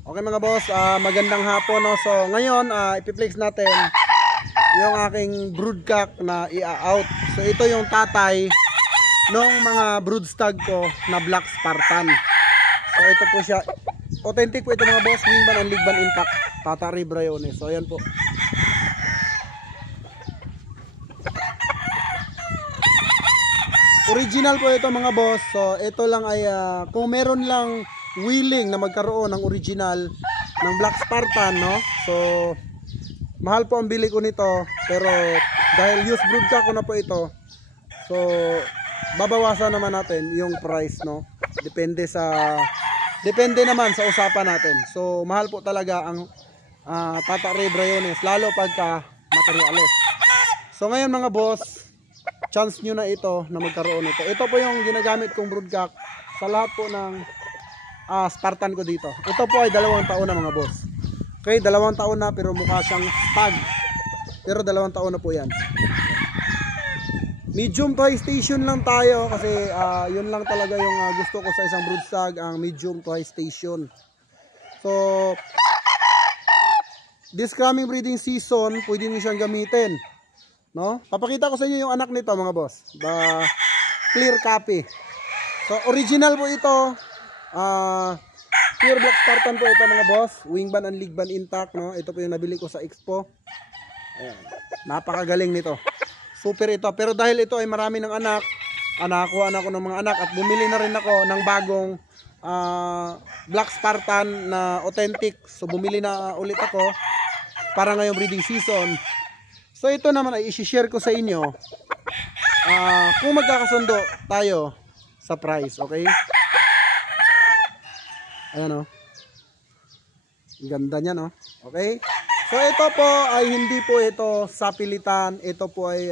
Okay mga boss, magandang hapon no. So ngayon ipi-flex natin yung aking broodcock na i-out. So ito yung tatay ng mga brood stag ko na Black Spartan. So ito po siya. Authentic po ito mga boss, wingman and ligban intact, Tata Ray Briones. So ayan po. Original po ito mga boss. So ito lang ay kung meron lang willing na magkaroon ng original ng Black Spartan, no? So mahal po ang bili ko nito, pero dahil used broodcock ko na po ito, so babawasan naman natin yung price, no? Depende naman sa usapan natin. So mahal po talaga ang Tata Ray Briones, lalo pagka materials. So ngayon mga boss, chance nyo na ito na magkaroon ito. Ito po yung ginagamit kong broodcock sa lahat po ng Spartan ko dito. Ito po ay 2 taon na mga boss. Okay, 2 taon na pero mukha siyang stag. Pero 2 taon na po yan. Medium to high station lang tayo kasi yun lang talaga yung gusto ko sa isang brood stag, ang medium to high station. So this coming breeding season, pwede niyo siyang gamitin, no? Papakita ko sa inyo yung anak nito mga boss, the clear copy. So original po ito, pure Black Spartan po ito mga boss, wingban and ligban intact, no? Ito po yung nabili ko sa Expo. Ayan, napakagaling nito, super ito. Pero dahil ito ay marami ng anak, nakakuha na ako ng mga anak at bumili na rin ako ng bagong Black Spartan na authentic. So bumili na ulit ako para ngayong breeding season. So ito naman ay i-share ko sa inyo kung magkakasundo tayo sa price, okay? Ayan o, ganda niya, no? Okay, so ito po ay hindi po ito sa pilitan. Ito po ay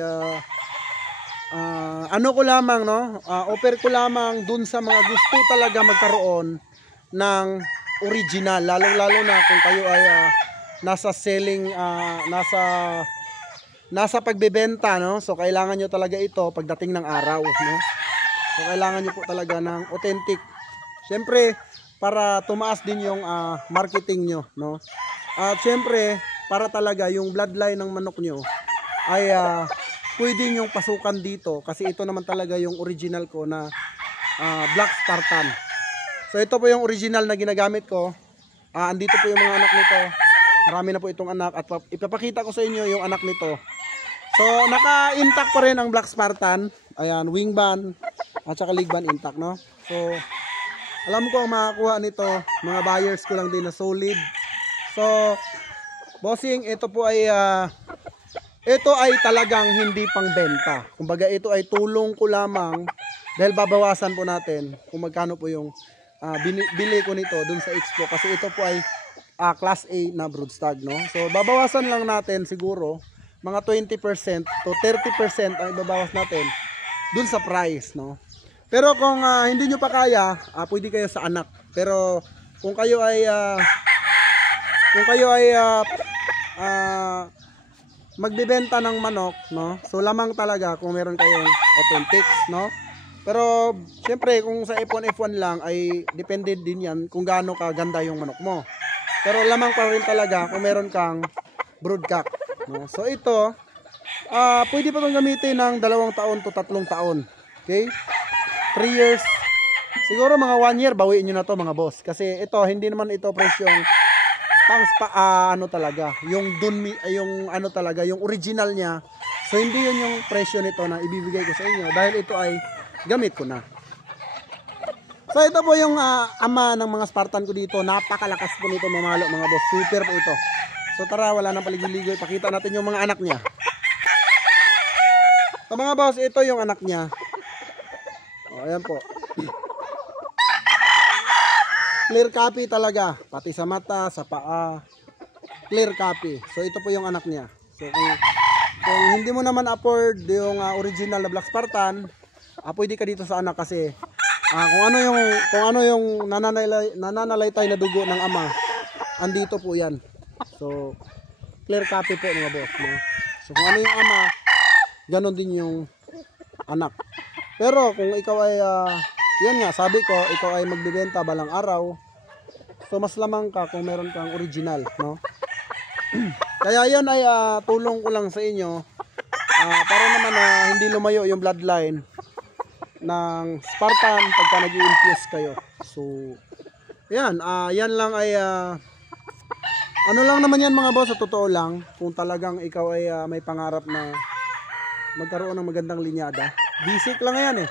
ano ko lamang, no? Offer ko lamang dun sa mga gusto talaga magkaroon ng original, lalong-lalo na kung kayo ay nasa selling, nasa pagbebenta, no? So kailangan nyo talaga ito pagdating ng araw, no? So kailangan nyo po talaga ng authentic, syempre para tumaas din yung marketing nyo, no? At syempre para talaga yung bloodline ng manok nyo ay pwede nyong pasukan dito, kasi ito naman talaga yung original ko na Black Spartan. So ito po yung original na ginagamit ko. Andito po yung mga anak nito. Marami na po itong anak at ipapakita ko sa inyo yung anak nito. So naka-intact pa rin ang Black Spartan. Ayan, wingban at saka ligban intact, no? So alam ko ang makakuha nito, mga buyers ko lang din na solid. So bossing, ito po ay talagang hindi pang benta. Kumbaga ito ay tulong ko lamang dahil babawasan po natin kung magkano po yung bili ko nito dun sa Expo, kasi ito po ay class A na brood stag, no? So babawasan lang natin siguro mga 20% to 30% ang ibabawas natin dun sa price, no? Pero kung hindi nyo pa kaya, pwede kayo sa anak. Pero kung kayo ay magbebenta ng manok, no? So lamang talaga kung meron kayong authentics, no? Pero syempre kung sa F1 lang ay depende din yan kung gaano kaganda yung manok mo. Pero lamang pa rin talaga kung meron kang broodcock, no? So ito pwede pa itong gamitin ng 2 taon to 3 taon. Okay? 3 years. Siguro mga 1 year bawiin nyo na to mga boss. Kasi ito hindi naman ito presyong ano talaga, yung ano talaga, yung original niya. So hindi yun yung presyo nito na ibibigay ko sa inyo dahil ito ay gamit ko na. So ito po yung ama ng mga Spartan ko dito. Napakalakas po nito mamalo mga boss. Super po ito. So tara, wala nang paligoy-ligoy, pakita natin yung mga anak niya. So mga boss, ito yung anak niya. Ayan po. Clear copy talaga, pati sa mata, sa paa, clear copy. So ito po yung anak niya. So kung hindi mo naman afford yung original na Black Spartan, pwede ka dito sa anak, kasi kung ano yung nananalaytay na dugo ng ama, andito po yan. So clear copy po mga boss, no? So kung ano yung ama, ganon din yung anak. Pero kung ikaw ay yun nga, sabi ko, ikaw ay magbebenta balang araw, So mas lamang ka kung meron kang original, no? Kaya yan ay tulong ko lang sa inyo para naman hindi lumayo yung bloodline ng Spartan pagka nag-i-infuse kayo. So yan, yan lang ay ano lang naman yan mga boss, sa totoo lang, kung talagang ikaw ay may pangarap na magkaroon ng magandang linyada. Basic lang yan eh.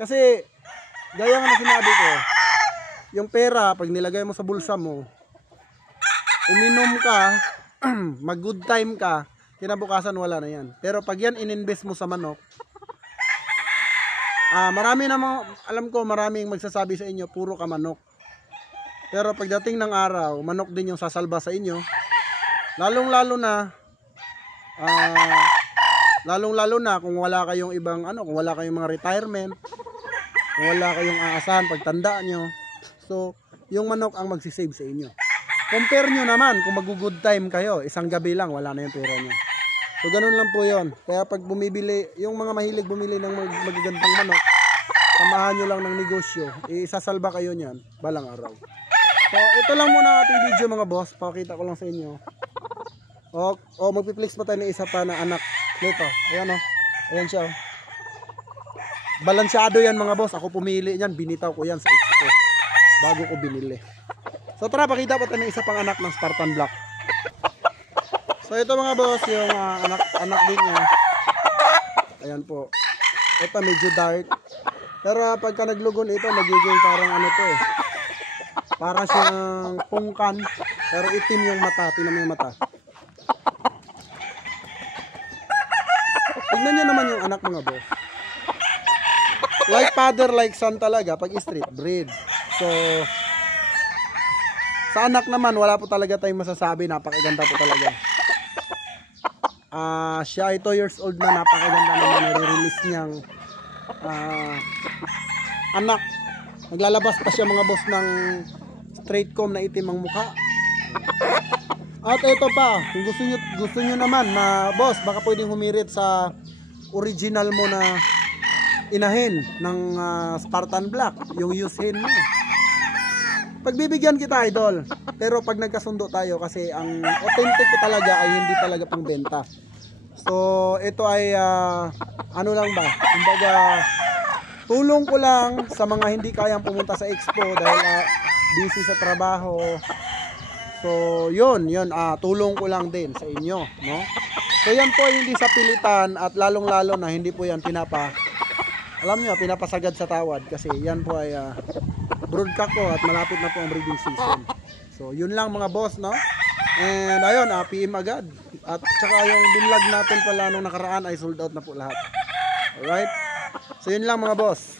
Kasi gaya nga na sinabi ko, yung pera pag nilagay mo sa bulsa mo, uminom ka, mag good time ka, kinabukasan wala na yan. Pero pag yan ininvest mo sa manok, marami na alam ko maraming magsasabi sa inyo puro ka manok. Pero pagdating ng araw, manok din yung sasalba sa inyo. Lalong-lalo na kung wala kayong ibang kung wala kayong mga retirement, kung wala kayong aasahan pagtanda nyo. So, yung manok ang magsisave sa inyo. Compare nyo naman kung mag-good time kayo, isang gabi lang wala na yung pera nyo. So, ganun lang po yon. Kaya pag bumibili, yung mga mahilig bumili ng magagandang manok, samahan nyo lang ng negosyo, isasalba kayo niyan balang araw. So, ito lang muna ating video mga boss. Pakita ko lang sa inyo. Magpiplex pa tayo ng isa pa na anak nito. Ayan ayan siya Balansyado yan mga boss. Ako pumili yan. Binitaw ko yan sa Expo bago ko binili. So tara, pakita pa tayo ng isa pang anak ng Spartan Black. So ito mga boss, yung anak din niya. Ayan po. Ito medyo dark. Pero pagka naglugon ito, magiging parang to eh. Para siyang pungkan, pero itim yung mata. Tingnan mo yung mata. Tignan nyo naman yung anak mga boss. Like father, like son talaga pag street breed. So, sa anak naman, wala po talaga tayong masasabi. Napakaganda po talaga. Siya ay 2 years old na. Napakaganda naman. Nare-release niyang anak. Naglalabas pa siya mga boss ng straight comb na itim ang mukha. At ito pa, kung gusto nyo naman na boss, baka pwedeng humirit sa original mo na inahin ng Spartan Black, yung use hen mo. Pagbibigyan kita idol, pero pag nagkasundo tayo kasi ang authentic ko talaga ay hindi talaga pang benta. So ito ay ano lang ba, kumbaga tulong ko lang sa mga hindi kayang pumunta sa Expo dahil busy sa trabaho. So yun tulong ko lang din sa inyo, no? So yan po hindi sa pilitan at lalong-lalo na hindi po yan pinapasagad sa tawad kasi yan po ay broodcock ko at malapit na po ang breeding season. So yun lang mga boss, no? And ayun, PM agad. At saka yung binlog natin pala nung nakaraan ay sold out na po lahat. Alright? So yun lang mga boss.